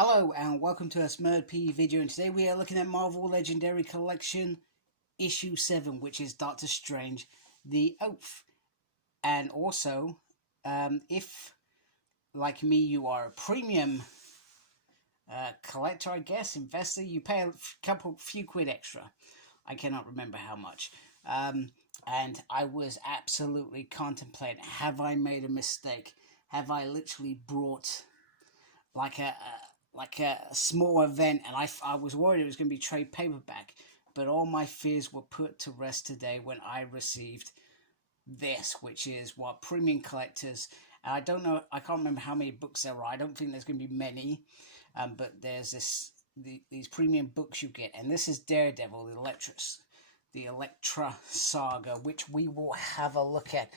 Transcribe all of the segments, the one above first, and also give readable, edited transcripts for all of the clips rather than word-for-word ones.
Hello and welcome to a Smurd P video, and today we are looking at Marvel Legendary Collection Issue 7, which is Doctor Strange The Oath. And also, if, like me, you are a premium collector, I guess, investor, you pay a few quid extra. I cannot remember how much. And I was absolutely contemplating, have I made a mistake? Have I literally brought like a small event, and I was worried it was going to be trade paperback, but all my fears were put to rest today when I received this, which is what premium collectors, and I don't know, I can't remember how many books there are. I don't think there's going to be many, but there's these premium books you get, and this is Daredevil The Elektra Saga, which we will have a look at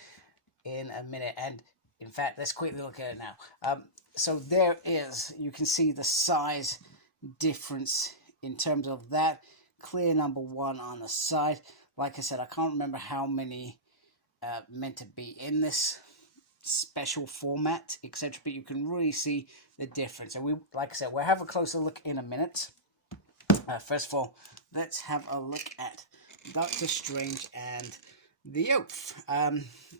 in a minute. And in fact, let's quickly look at it now. So there is, you can see the size difference in terms of that clear number 1 on the side. Like I said, I can't remember how many meant to be in this special format, etc. But you can really see the difference. And we, like I said, we'll have a closer look in a minute. First of all, let's have a look at Doctor Strange and The Oath.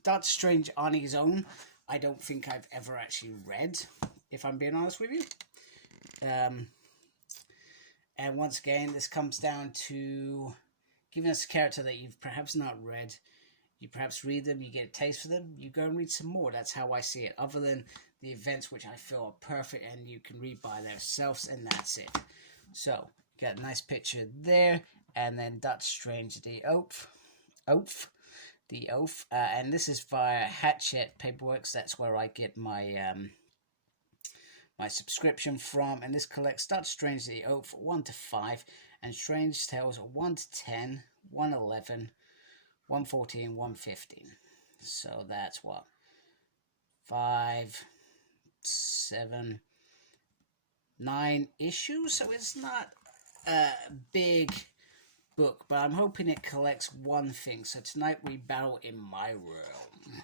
Doctor Strange on his own, I don't think I've ever actually read, if I'm being honest with you. And once again, this comes down to giving us a character that you've perhaps not read. You perhaps read them, you get a taste for them, you go and read some more. That's how I see it. Other than the events, which I feel are perfect and you can read by themselves, and that's it. So, got a nice picture there, and then Doctor Strange, The Oath. And this is via Hatchet Paperworks. That's where I get my my subscription from. And this collects Doctor Strange The Oath 1 to 5, and Strange Tales 1 to 10, 111, 114, 115. So that's what, 5, 7, 9 issues. So it's not a big book, but I'm hoping it collects one thing. So tonight we battle in my realm,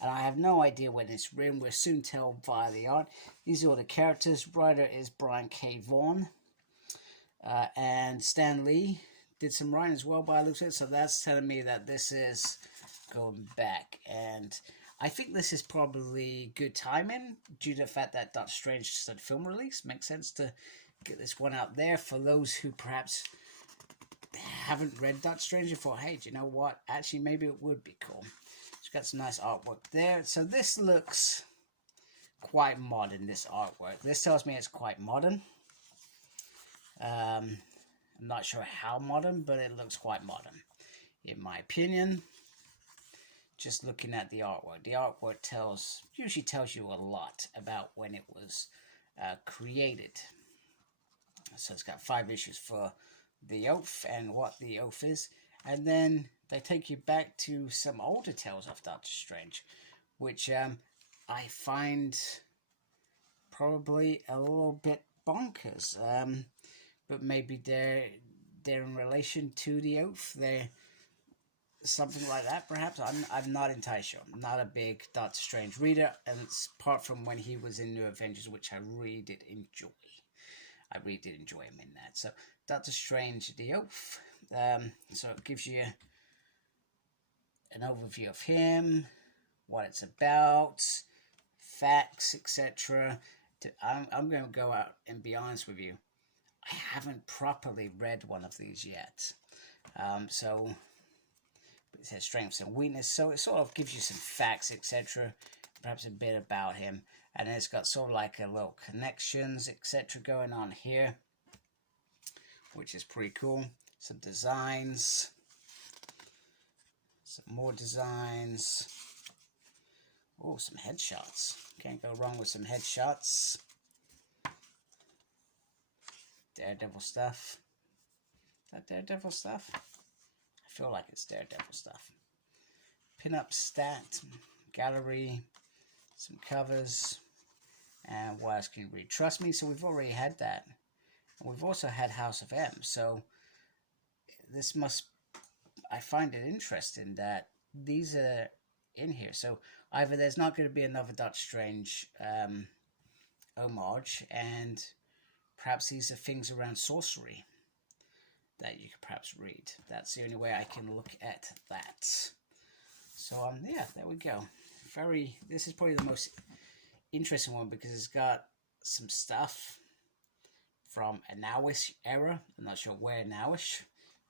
and I have no idea when it's written. We'll soon tell via the art. These are all the characters. Writer is Brian K. Vaughan, and Stan Lee did some writing as well by the looks of it. So that's telling me that this is going back, and I think this is probably good timing due to the fact that Doctor Strange just had a film release. Makes sense to get this one out there for those who perhaps haven't read Doctor Strange and thought, hey, do you know what? Actually, maybe it would be cool. It's got some nice artwork there. So this looks quite modern, this artwork. This tells me it's quite modern. I'm not sure how modern, but it looks quite modern, in my opinion. Just looking at the artwork. The artwork usually tells you a lot about when it was created. So it's got 5 issues for The Oath and what The Oath is, and then they take you back to some older tales of Doctor Strange, which I find probably a little bit bonkers, but maybe they're in relation to The Oath. They're something like that, perhaps. I'm not entirely sure. I'm not a big Doctor Strange reader, and it's apart from when he was in New Avengers, which I really did enjoy. I really did enjoy him in that. So, Doctor Strange, The Oath. So it gives you an overview of him, what it's about, facts, etc. I'm going to go out and be honest with you. I haven't properly read one of these yet. So it says strengths and weakness. So it sort of gives you some facts, etc. Perhaps a bit about him. And then it's got sort of like a little connections, etc. going on here, which is pretty cool. Some designs. Some more designs. Oh, some headshots. Can't go wrong with some headshots. Daredevil stuff. Is that Daredevil stuff? I feel like it's Daredevil stuff. Pin-up stat. Gallery. Some covers. And what else can you read? Trust Me. So we've already had that. And we've also had House of M. So this must... I find it interesting that these are in here. So either there's not going to be another Doctor Strange homage, and perhaps these are things around sorcery that you could perhaps read. That's the only way I can look at that. So yeah, there we go. This is probably the most interesting one because it's got some stuff from a nowish era. I'm not sure where nowish.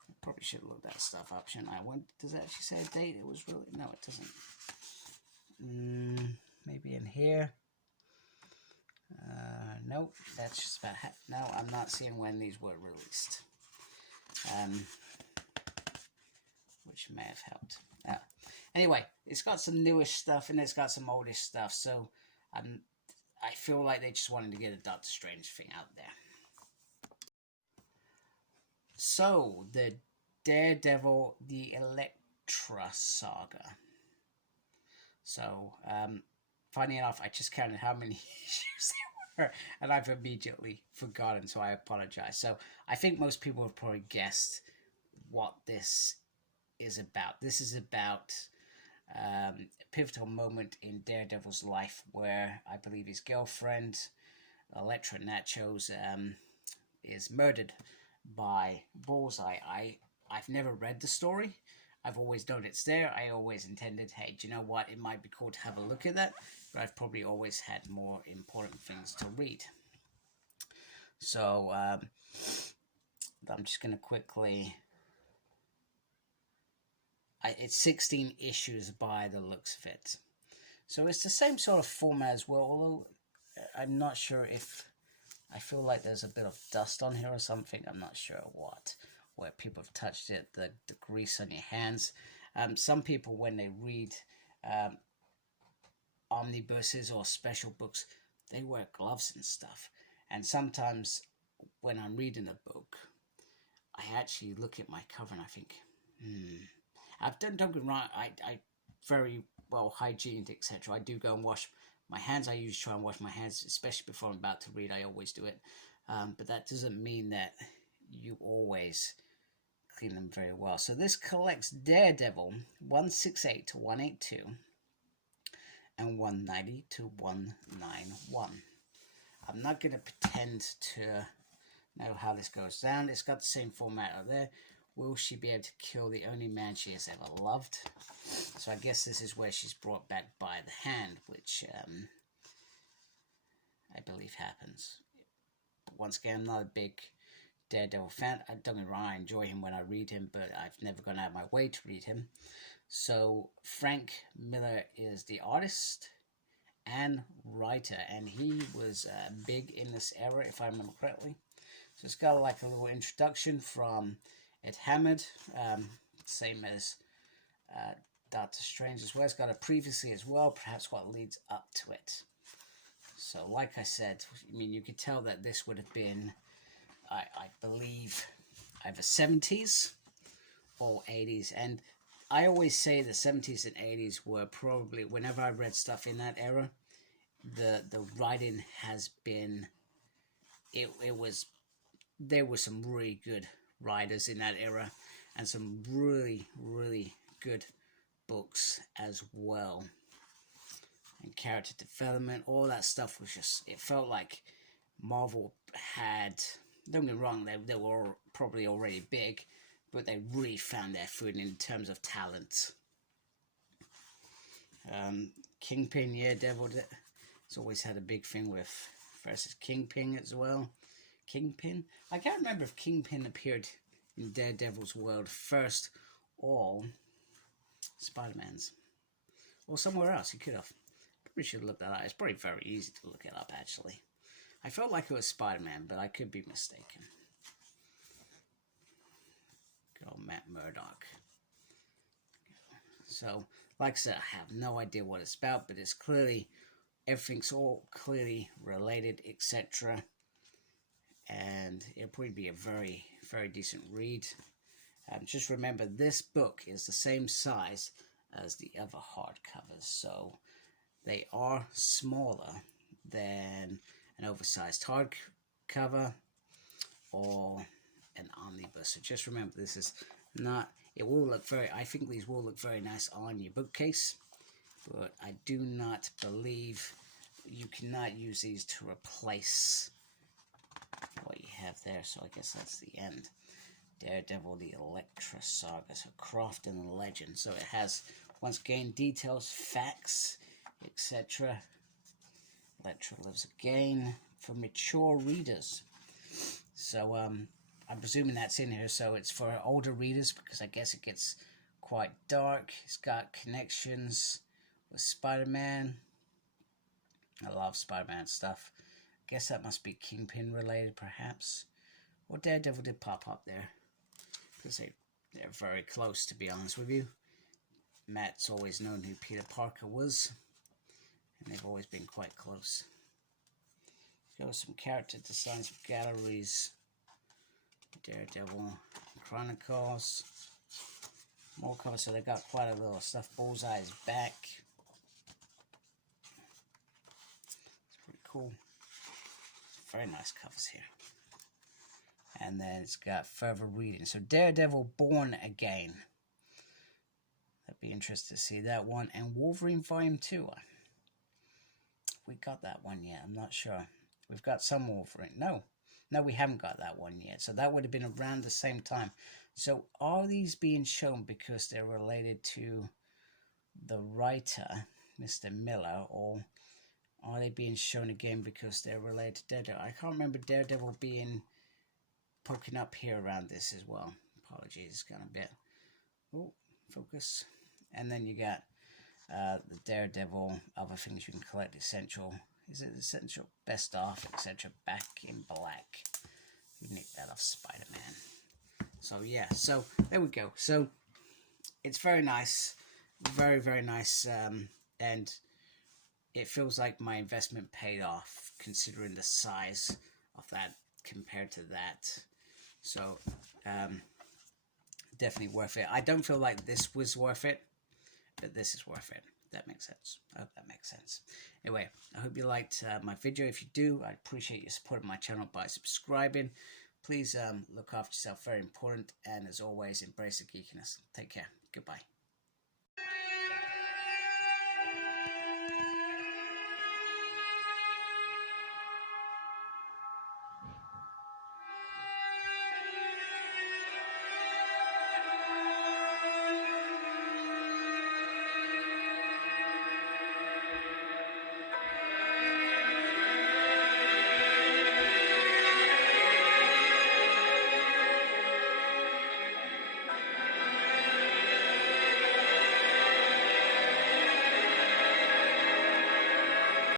I probably should look that stuff up, shouldn't I? When does it actually say a date? It was really, no, it doesn't. Maybe in here. Nope, that's just about no, I'm not seeing when these were released. Which may have helped. Anyway, it's got some newish stuff and it's got some oldish stuff, so I feel like they just wanted to get a Doctor Strange thing out there. So, the Daredevil The Elektra Saga. So, funny enough, I just counted how many issues there were, and I've immediately forgotten, so I apologize. So, I think most people have probably guessed what this is about. This is about a pivotal moment in Daredevil's life where I believe his girlfriend, Elektra Nachos, is murdered by Bullseye. I've never read the story. I've always known it's there. I always intended, hey, do you know what? It might be cool to have a look at that. But I've probably always had more important things to read. So, I'm just going to quickly... it's 16 issues by the looks of it. So it's the same sort of format as well, although I'm not sure if... I feel like there's a bit of dust on here or something. I'm not sure what. Where people have touched it, the grease on your hands. Some people, when they read omnibuses or special books, they wear gloves and stuff. And sometimes when I'm reading a book, I actually look at my cover and I think, don't get me wrong, I very well hygiened, etc. I do go and wash my hands. I usually try and wash my hands, especially before I'm about to read. I always do it. But that doesn't mean that you always clean them very well. So this collects Daredevil 168 to 182 and 190 to 191. I'm not going to pretend to know how this goes down. It's got the same format out there. Will she be able to kill the only man she has ever loved? So I guess this is where she's brought back by the hand, which I believe happens. But once again, I'm not a big Daredevil fan. Don't get me wrong, I enjoy him when I read him, but I've never gone out of my way to read him. So Frank Miller is the artist and writer, and he was big in this era, if I remember correctly. So it's got like a little introduction from Ed Hammond, same as Doctor Strange as well. It's got a previously as well, perhaps what leads up to it. So like I said, I mean, you could tell that this would have been, I believe, either 70s or 80s. And I always say the 70s and 80s were probably, whenever I read stuff in that era, the writing has been, there were some really good writers in that era and some really, really good books as well. And character development, all that stuff was just, it felt like Marvel had, don't get me wrong, they were probably already big, but they really found their food in terms of talent. Kingpin, yeah, Devil, it's always had a big thing with versus Kingpin as well. Kingpin? I can't remember if Kingpin appeared in Daredevil's world first or Spider-Man's. Or somewhere else, he could have. Probably should look that up. It's probably very easy to look it up, actually. I felt like it was Spider-Man, but I could be mistaken. Good old Matt Murdock. So, like I said, I have no idea what it's about, but it's clearly, everything's all clearly related, etc. And it'll probably be a very, very decent read. Just remember, this book is the same size as the other hardcovers, so they are smaller than an oversized hardcover or an omnibus. So just remember, this is not, it will look very, I think these will look very nice on your bookcase, but I do not believe you cannot use these to replace, well, have there, so I guess that's the end. Daredevil The Elektra Saga, so craft and legend. So it has, once again, details, facts, etc. Elektra lives again for mature readers. So I'm presuming that's in here, so it's for older readers, because I guess it gets quite dark. It's got connections with Spider-Man. I love Spider-Man stuff. I guess that must be Kingpin related, perhaps. Or Daredevil did pop up there, because they're very close, to be honest with you. Matt's always known who Peter Parker was, and they've always been quite close. Let's go with some character designs for galleries. Daredevil Chronicles. More covers, so they got quite a little stuff. Bullseye's back. It's pretty cool. Very nice covers here. And then it's got further reading. So Daredevil Born Again. I'd be interested to see that one. And Wolverine Volume 2. We got that one yet? I'm not sure. We've got some Wolverine. No, we haven't got that one yet. So that would have been around the same time. So are these being shown because they're related to the writer, Mr. Miller, or are they being shown again because they're related to Daredevil? I can't remember Daredevil being poking up here around this as well. Apologies, it's kind of a bit. Oh, focus. And then you got the Daredevil, other things you can collect, essential. Is it essential? Best off, etc. Back in Black. You nick that off Spider-Man. So yeah, so there we go. So it's very nice, very, very nice, and it feels like my investment paid off considering the size of that compared to that. So definitely worth it. I don't feel like this was worth it, but this is worth it. That makes sense. I hope that makes sense. Anyway, I hope you liked my video. If you do, I appreciate you supporting my channel by subscribing. Please look after yourself, very important. And as always, embrace the geekiness. Take care. Goodbye.